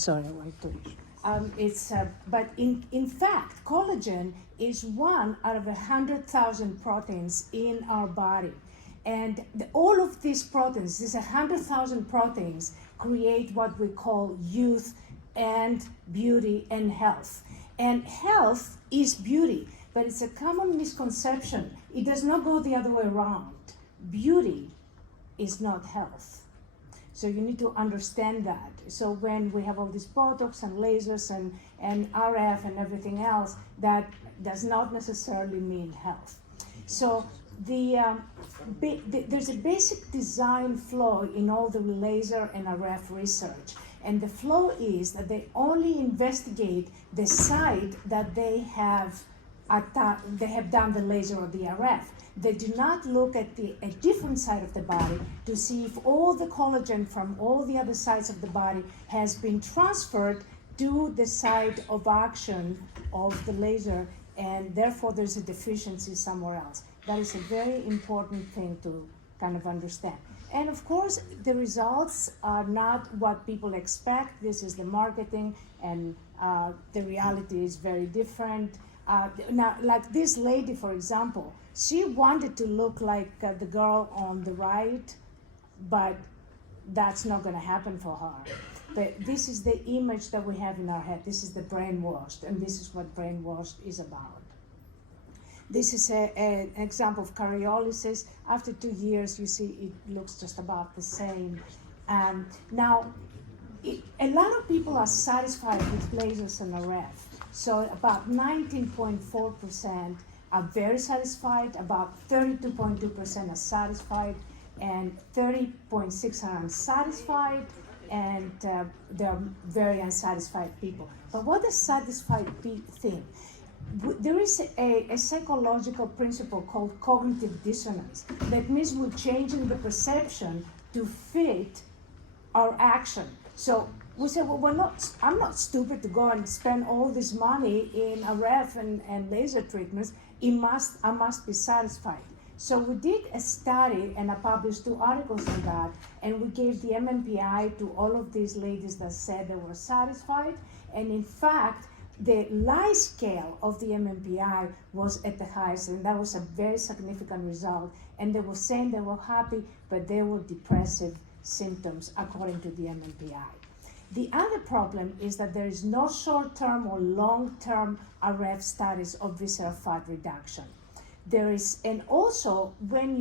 sorry, I went to. But in fact, collagen is one out of 100,000 proteins in our body. And all of these proteins, these 100,000 proteins, create what we call youth and beauty and health. And health is beauty, but it's a common misconception. It does not go the other way around. Beauty is not health. So you need to understand that. So when we have all these Botox and lasers and RF and everything else, that does not necessarily mean health. So there's a basic design flaw in all the laser and RF research. And the flaw is that they only investigate the site that they have done the laser or the RF. They do not look at a different side of the body to see if all the collagen from all the other sides of the body has been transferred to the site of action of the laser, and therefore there's a deficiency somewhere else. That is a very important thing to kind of understand. And of course, the results are not what people expect. This is the marketing, and the reality is very different. Now, like this lady, for example, she wanted to look like the girl on the right, but that's not going to happen for her. But this is the image that we have in our head. This is the brainwashed, and this is what brainwashed is about. This is an example of karyolysis. After 2 years, you see it looks just about the same. Now, a lot of people are satisfied with lasers and RF. So about 19.4% are very satisfied, about 32.2% are satisfied, and 30.6% are unsatisfied, and there are very unsatisfied people. But what does satisfied think? There is a psychological principle called cognitive dissonance. That means we're changing the perception to fit our action. So we say, well, I'm not stupid to go and spend all this money in RF and laser treatments. I must be satisfied. So we did a study, and I published 2 articles on that, and we gave the MMPI to all of these ladies that said they were satisfied. And in fact, the lie scale of the MMPI was at the highest, and that was a very significant result. And they were saying they were happy, but they were depressive symptoms according to the MMPI. The other problem is that there is no short-term or long-term RF studies of visceral fat reduction. There is, and also when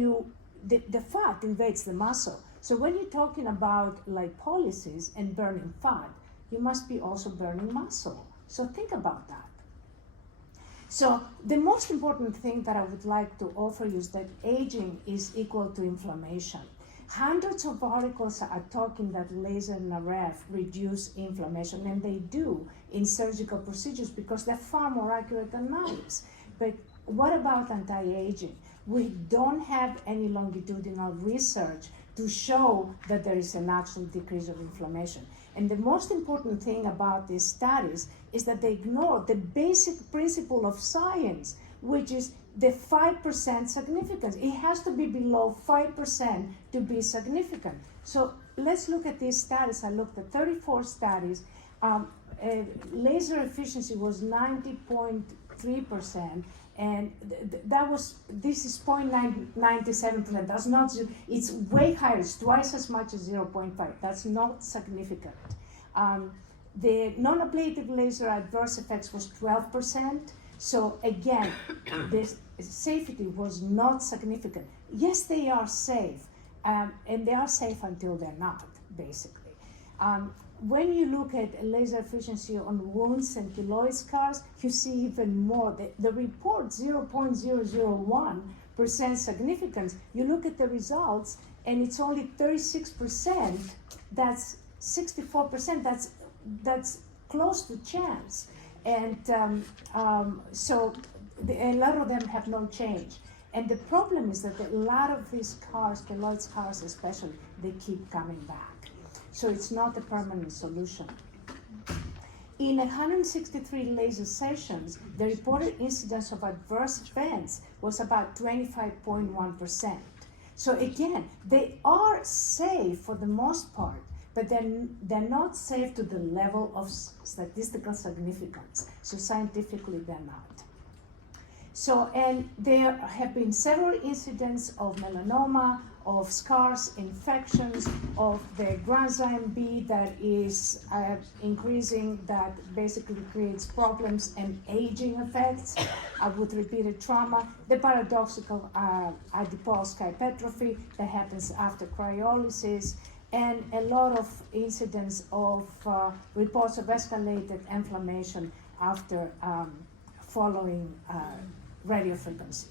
the fat invades the muscle. So when you're talking about lipolysis and burning fat, you must be also burning muscle. So think about that. So the most important thing that I would like to offer you is that aging is equal to inflammation. Hundreds of articles are talking that laser and RF reduce inflammation, and they do in surgical procedures because they're far more accurate than knives. But what about anti-aging? We don't have any longitudinal research to show that there is an actual decrease of inflammation. And the most important thing about these studies is that they ignore the basic principle of science, which is the 5% significance. It has to be below 5% to be significant. So let's look at these studies. I looked at 34 studies. Laser efficiency was 90.3%, and this is 0.97%. That's not, it's way higher. It's twice as much as 0.5. That's not significant. The non-ablative laser adverse effects was 12%. So again, this safety was not significant. Yes, they are safe, and they are safe until they're not, basically. When you look at laser efficiency on wounds and keloid scars, you see even more. The report 0.001% significance. You look at the results, and it's only 36%. That's 64%. That's close to chance. And so a lot of them have no change. And the problem is that a lot of these scars, keloid scars especially, they keep coming back. So it's not a permanent solution. In 163 laser sessions, the reported incidence of adverse events was about 25.1%. So again, they are safe for the most part, but they're not safe to the level of statistical significance. So scientifically, they're not. So, and there have been several incidents of melanoma, of scars, infections, of the granzyme B that is increasing, that basically creates problems and aging effects with repeated trauma, the paradoxical adipose hypertrophy that happens after cryolysis, and a lot of incidents of reports of escalated inflammation after following radiofrequency.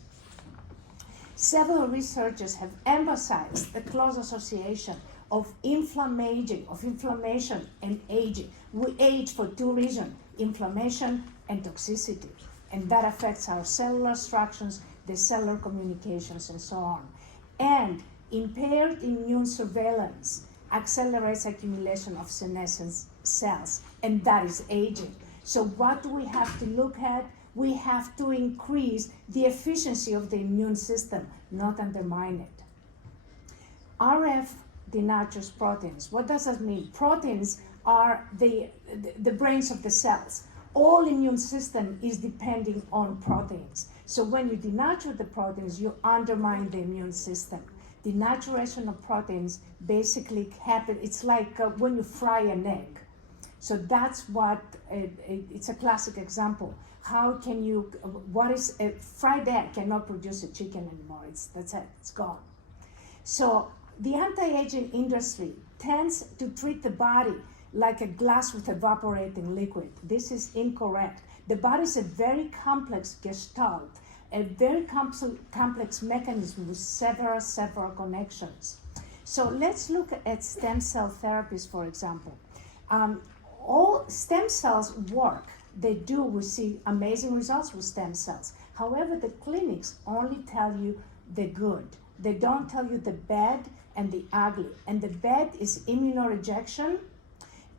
Several researchers have emphasized the close association of inflammation and aging. We age for two reasons, inflammation and toxicity, and that affects our cellular structures, the cellular communications, and so on. And impaired immune surveillance accelerates accumulation of senescent cells, and that is aging. So what do we have to look at? We have to increase the efficiency of the immune system, not undermine it. RF denatures proteins. What does that mean? Proteins are the brains of the cells. All immune system is depending on proteins. So when you denature the proteins, you undermine the immune system. Denaturation of proteins basically happens, it's like when you fry an egg. So that's what, it's a classic example. How can you, what is, a fried egg cannot produce a chicken anymore. That's it, it's gone. So the anti-aging industry tends to treat the body like a glass with evaporating liquid. This is incorrect. The body is a very complex gestalt, a very complex mechanism with several connections. So let's look at stem cell therapies, for example. All stem cells work. They do, we see amazing results with stem cells. However, the clinics only tell you the good. They don't tell you the bad and the ugly. And the bad is immunorejection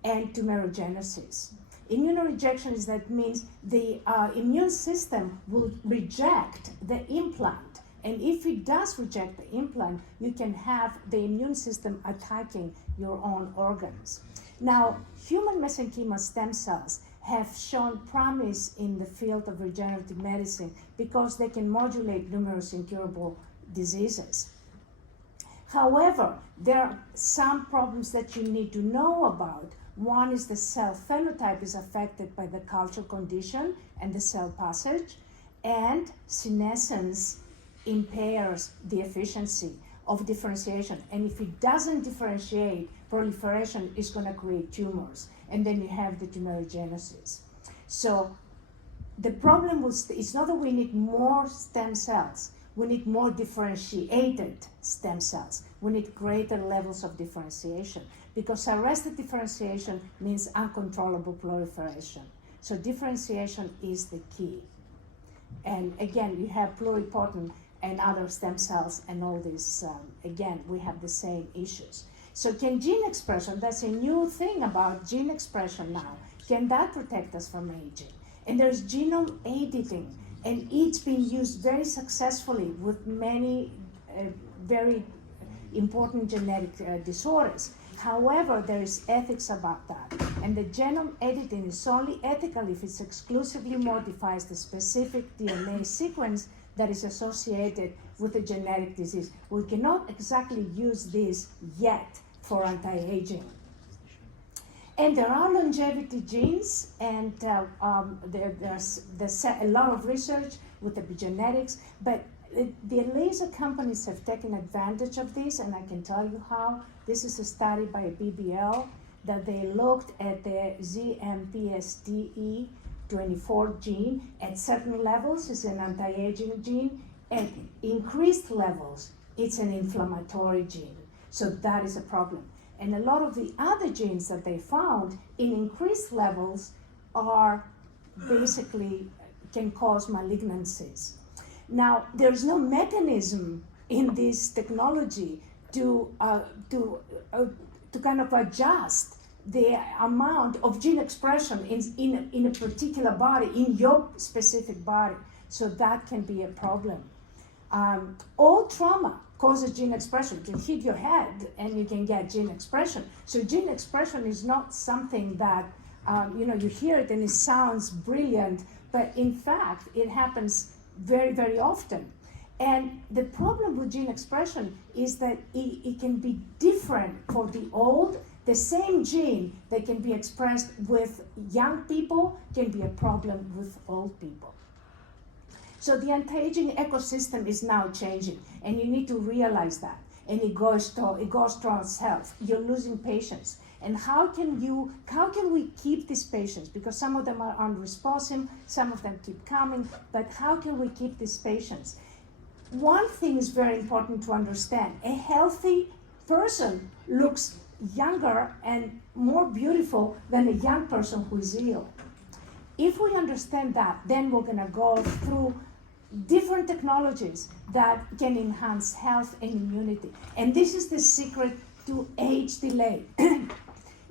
and tumorigenesis. Immunorejection is that means the immune system will reject the implant. And if it does reject the implant, you can have the immune system attacking your own organs. Now, human mesenchymal stem cells have shown promise in the field of regenerative medicine because they can modulate numerous incurable diseases. However, there are some problems that you need to know about. One is the cell phenotype is affected by the culture condition and the cell passage, and senescence impairs the efficiency of differentiation. And if it doesn't differentiate, proliferation is going to create tumors, and then you have the tumorigenesis. So the problem was, it's not that we need more stem cells, we need more differentiated stem cells. We need greater levels of differentiation, because arrested differentiation means uncontrollable proliferation. So differentiation is the key. And again, you have pluripotent and other stem cells and all this, again, we have the same issues. So can gene expression, that's a new thing about gene expression now, can that protect us from aging? And there's genome editing, and it's been used very successfully with many very important genetic disorders. However, there is ethics about that. And the genome editing is only ethical if it exclusively modifies the specific DNA sequence that is associated with a genetic disease. We cannot exactly use this yet for anti-aging. And there are longevity genes, and there's a lot of research with epigenetics, but the laser companies have taken advantage of this, and I can tell you how. This is a study by BBL that they looked at the ZMPSDE24 gene at certain levels. It's an anti-aging gene. At increased levels, it's an inflammatory gene. So that is a problem. And a lot of the other genes that they found in increased levels are basically can cause malignancies. Now, there's no mechanism in this technology to kind of adjust the amount of gene expression in a particular body, in your specific body. So that can be a problem. All trauma causes gene expression. You can hit your head and you can get gene expression. So gene expression is not something that, you hear it and it sounds brilliant, but in fact, it happens very, very often. And the problem with gene expression is that it can be different for the old. The same gene that can be expressed with young people can be a problem with old people. So the anti-aging ecosystem is now changing, and you need to realize that. And it goes towards health. You're losing patients. And how can we keep these patients? Because some of them are unresponsive, some of them keep coming, but how can we keep these patients? One thing is very important to understand. A healthy person looks younger and more beautiful than a young person who is ill. If we understand that, then we're gonna go through different technologies that can enhance health and immunity. And this is the secret to age delay.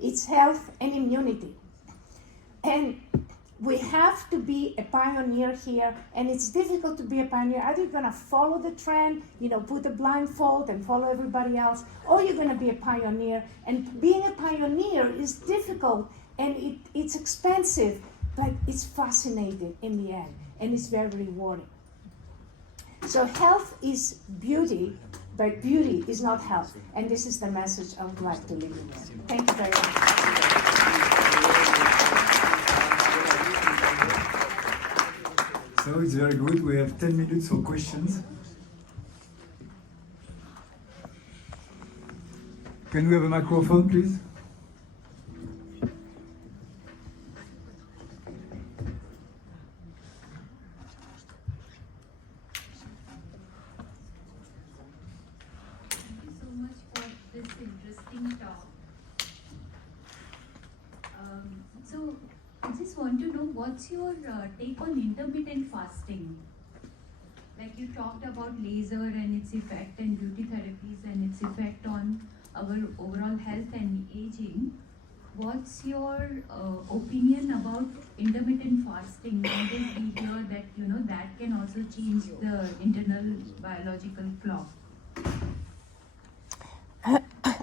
It's health and immunity. And we have to be a pioneer here, and it's difficult to be a pioneer. Either you're gonna follow the trend, put a blindfold and follow everybody else, or you're gonna be a pioneer. And being a pioneer is difficult, and it's expensive, but it's fascinating in the end, and it's very rewarding. So health is beauty, but beauty is not health. And this is the message I would like to leave you with. Thank you very much. So it's very good. We have 10 minutes for questions. Can we have a microphone, please? Thank you so much for this interesting talk. So I just want to know, what's your take on intermittent fasting? Like you talked about laser and its effect, and beauty therapies and its effect on our overall health and aging. What's your opinion about intermittent fasting? Nowadays we hear that that can also change the internal biological clock.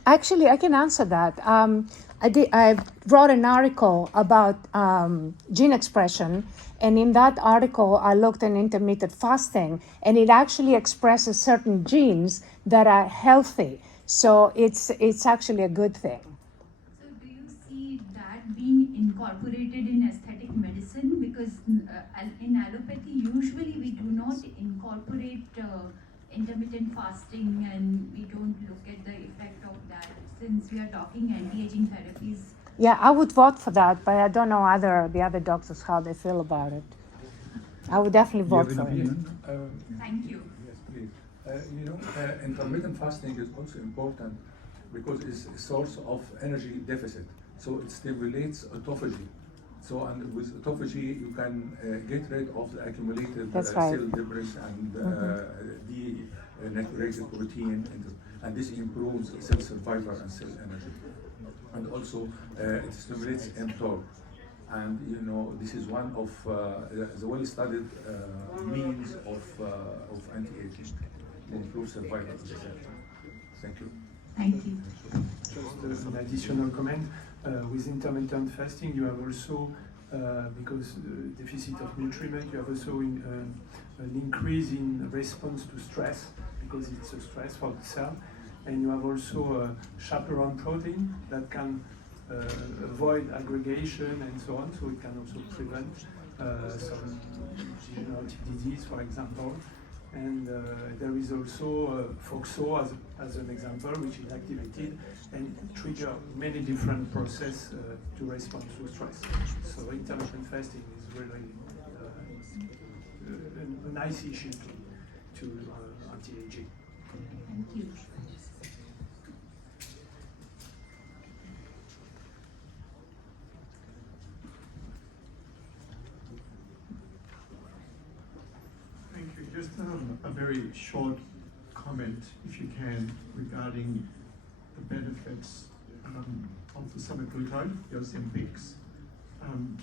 Actually, I can answer that. I wrote an article about gene expression, and in that article, I looked at intermittent fasting, and it actually expresses certain genes that are healthy. So it's actually a good thing. So do you see that being incorporated in aesthetic medicine? Because in allopathy, usually we do not incorporate intermittent fasting, and we don't look at the effect of that, since we are talking anti-aging therapies. Yeah, I would vote for that, but I don't know the other doctors how they feel about it. I would definitely vote for it. Thank you. Yes, please. Intermittent fasting is also important because it's a source of energy deficit. So it stimulates autophagy. So, and with autophagy, you can get rid of the accumulated cell debris and denaturated protein, and this improves cell survival and cell energy. And also, it stimulates mTOR. And this is one of the well-studied means of anti-aging to improve survival of the cell. Thank you. Thank you. Just an additional comment. With intermittent fasting, you have also, because deficit of nutriment, you have also an increase in response to stress, because it's a stress for the cell. And you have also a chaperone protein that can avoid aggregation and so on, so it can also prevent some degenerative disease, for example. And there is also FOXO as an example, which is activated and trigger many different processes to respond to stress. So intermittent fasting is really a nice issue to anti-aging. Thank you. Thank you. Just a very short comment, if you can, regarding the benefits of the semaglutide, the Ozempics,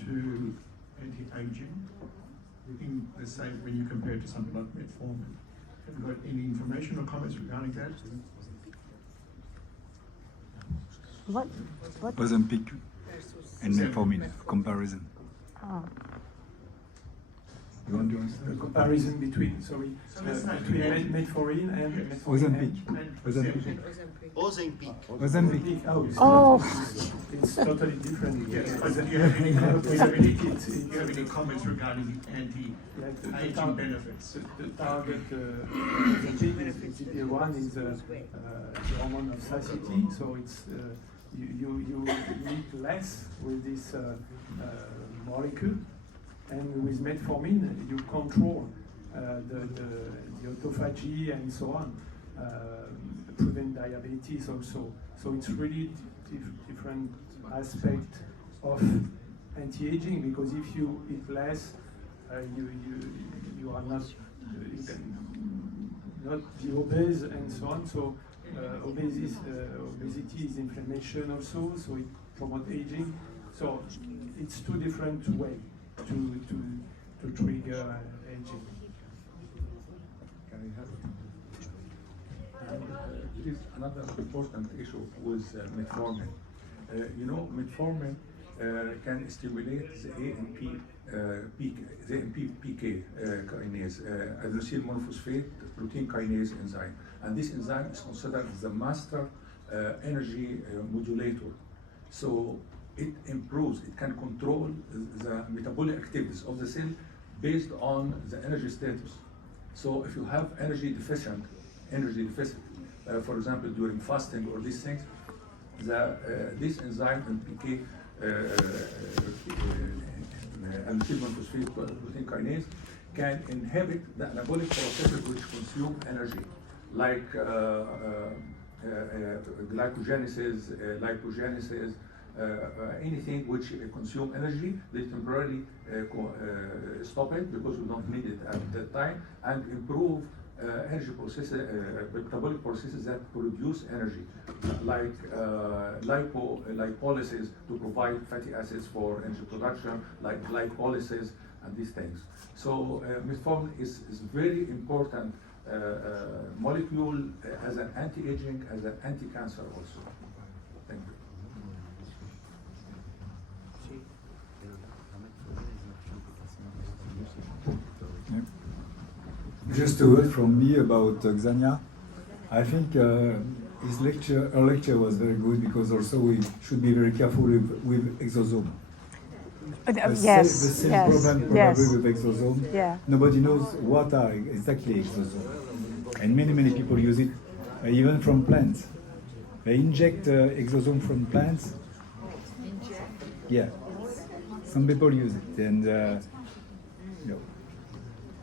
to anti-aging. Looking, let's say, when you compare it to something like metformin, Have you got any information or comments regarding that? What? Ozempic and metformin comparison. Oh. You want to answer? The comparison between, between metformin and Ozempic. And Ozempic. Ozempic. Ozempic. Oh, it's totally different. Yes, but do you have any, do you have any comments regarding the anti-aging benefits? The target is GLP-1 is the hormone of satiety, so it's you eat less with this molecule, and with metformin you control the autophagy and so on, prevent diabetes also. So it's really different aspect of anti-aging, because if you eat less, you are not you can not be obese and so on. So obesity is inflammation also, so it promotes aging. So it's two different ways to trigger aging. Can I have it? There is another important issue with metformin. Metformin can stimulate the AMPK kinase, adenosine monophosphate protein kinase enzyme, and this enzyme is considered the master energy modulator. So it improves, it can control the metabolic activities of the cell based on the energy status. So if you have energy deficit, for example, during fasting or these things, this enzyme MPK, adenosine monophosphate protein kinase, can inhibit the anabolic processes which consume energy, like glycogenesis, lipogenesis, anything which consume energy, they temporarily stop it because we don't need it at that time, and improve energy processes, metabolic processes that produce energy, like lipolysis to provide fatty acids for energy production, like glycolysis and these things. So metformin is very important molecule as an anti-aging, as an anti-cancer also. Thank you. Just a word from me about xanya. I think her lecture was very good, because also we should be very careful with exosome. The same problem probably with exosome. Yeah. Nobody knows what are exactly exosome, and many people use it, even from plants. They inject exosome from plants. Yeah, some people use it, and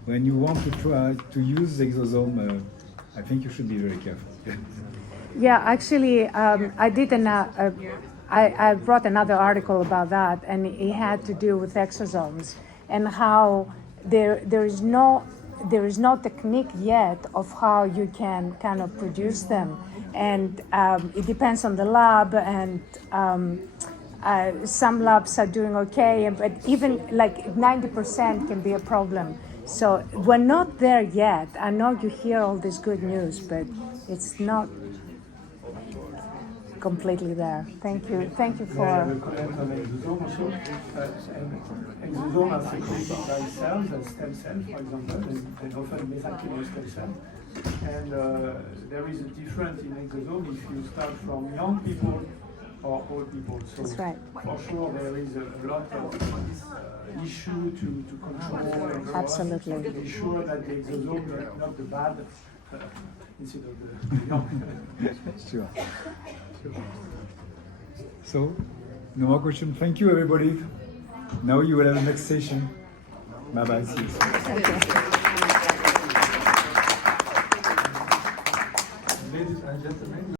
when you want to try to use exosome, I think you should be very careful. Yeah, actually, I did I brought another article about that, and it had to do with exosomes and how there is no technique yet of how you can kind of produce them, and it depends on the lab, and some labs are doing okay, but even like 90% can be a problem. So we're not there yet. I know you hear all this good news, but it's not completely there. Thank you for. I have a comment on exosome also. Exosome are secreted by cells, as stem cells, for example, and often mesenchymal stem cells. And there is a difference in exosome if you start from young people or old people. So That's right. for sure there is a lot of issue to control and so on. Absolutely. To be sure that the exosome is not the bad instead of the young. Sure. So, no more questions. Thank you, everybody. Now you will have the next session. Bye-bye. See you. Ladies and gentlemen.